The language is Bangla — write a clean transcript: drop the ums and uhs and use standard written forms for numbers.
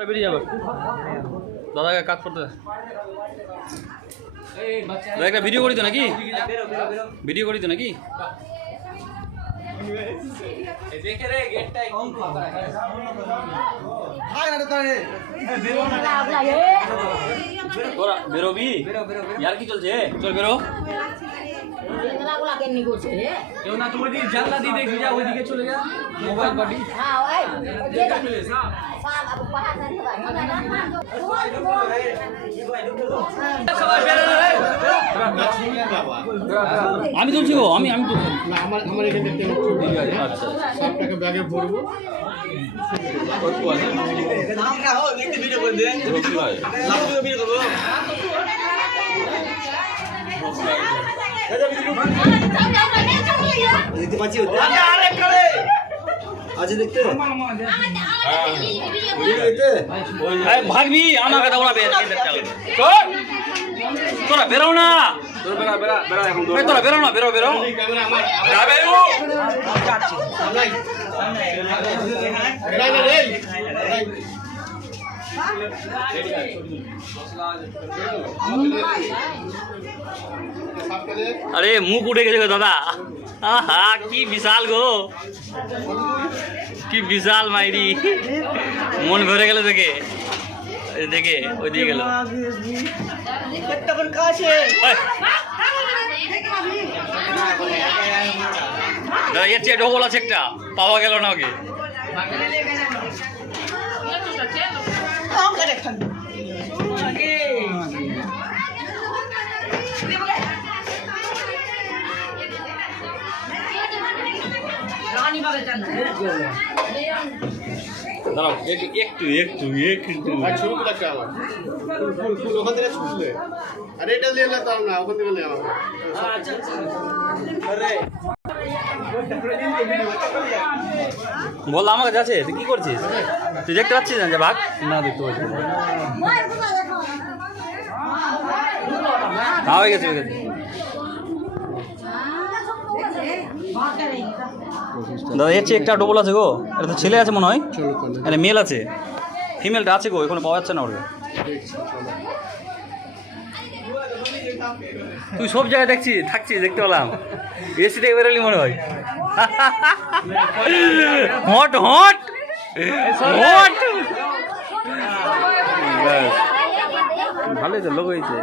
বেরিয়ে যাবে দাদাকে কাজ করতে দাদা একটা ভিডিও করি তো নাকি ভিডিও করি তো নাকি বেরোবি यार কি চলছে চল বেরো কেউ না তুমি জানলা দিয়ে দেখি যা ওইদিকে চলে যা মোবাইল বাড়ি আমি তুলছি গো আমি তুলছি না আমার এখানে দেখতে ঠিক আছে আচ্ছা সব টাকা ব্যাগে ভরবো নাম না হো একটু ভিডিও করে দে লাভ ভিডিও করব দেখতে পাচ্ছি আরে করে আজ দেখতে ভাগবি আমাকে দাও না বের তোরা বেরো না তোরা বেরো না বেরো अरे मुख उठे गए दादा आहा की विशाल गो की विशाल मायरी मन भरे गेल देखे देखे ওই দিয়ে গেল একটা কোন কাছে দাদা এর চেয়ে ডবল আছে একটা পাওয়া গেল না ওকে দাঁড়াও একটু ছবি তো লাগছে আমার ফুল ওখান থেকে ছুটলে আরে এটা নিয়ে নিলাম না ওখান থেকে নিয়ে আমার আরে বল আমাকে যাচ্ছে তুই কি করছিস তুই দেখতে পাচ্ছিস না যে ভাগ না দেখতে পাচ্ছিস হয়ে গেছে দাদা এর চেয়ে একটা ডবল আছে গো এটা তো ছেলে আছে মনে হয় এটা মেল আছে ফিমেলটা আছে গো এখানে পাওয়া যাচ্ছে না ওর তুই সব জায়গায় থাকছিস দেখতে পেলাম এসি থেকে বেরোলি মনে হয় হট ভালোই তো লোক হয়েছে